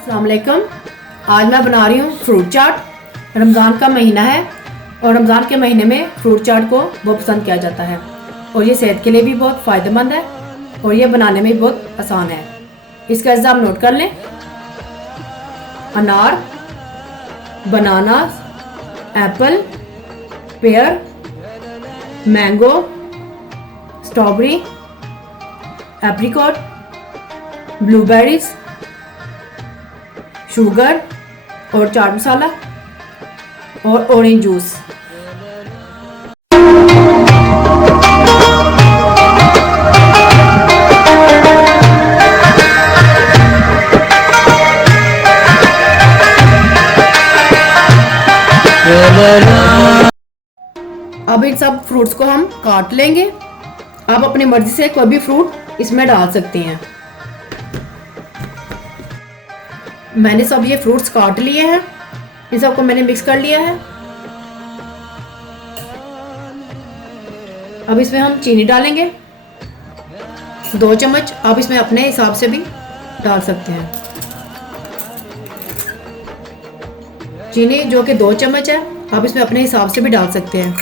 अस्सलाम वालेकुम। आज मैं बना रही हूँ फ्रूट चाट। रमज़ान का महीना है और रमज़ान के महीने में फ्रूट चाट को बहुत पसंद किया जाता है और ये सेहत के लिए भी बहुत फ़ायदेमंद है और ये बनाने में भी बहुत आसान है। इसका अज्जा आप नोट कर लें। अनार, banana, apple, pear, mango, strawberry, apricot, blueberries, sugar और चाट मसाला और ऑरेंज जूस। अब इन सब फ्रूट्स को हम काट लेंगे। आप अपनी मर्जी से कोई भी फ्रूट इसमें डाल सकते हैं। मैंने सब ये फ्रूट्स काट लिए हैं, इन सबको मैंने मिक्स कर लिया है। अब इसमें हम चीनी डालेंगे 2 चम्मच। आप इसमें अपने हिसाब से भी डाल सकते हैं। चीनी जो कि 2 चम्मच है, आप इसमें अपने हिसाब से भी डाल सकते हैं।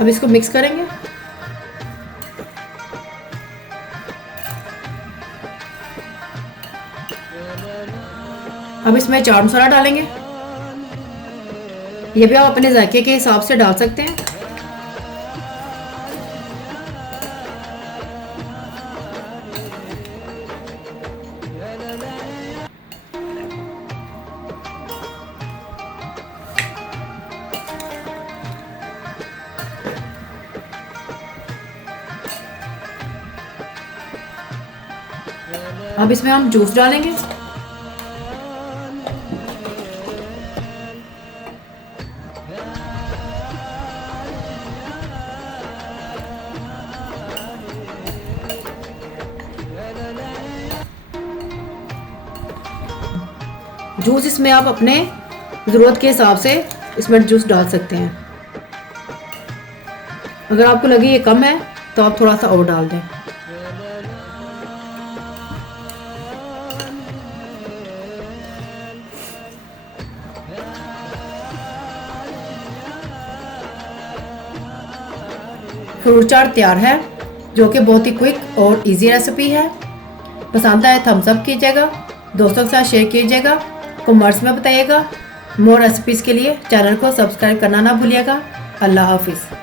अब इसको मिक्स करेंगे। अब इसमें चाट मसाला डालेंगे। ये भी आप अपने जायके के हिसाब से डाल सकते हैं। अब इसमें हम जूस डालेंगे। जूस इसमें आप अपने ज़रूरत के हिसाब से इसमें जूस डाल सकते हैं। अगर आपको लगे ये कम है तो आप थोड़ा सा और डाल दें। फ्रूट चाट तैयार है, जो कि बहुत ही क्विक और इजी रेसिपी है। पसंद आए थम्स अप कीजिएगा, दोस्तों के साथ शेयर कीजिएगा, कमेंट्स में बताइएगा। मोर रेसिपीज़ के लिए चैनल को सब्सक्राइब करना ना भूलिएगा। अल्लाह हाफिज़।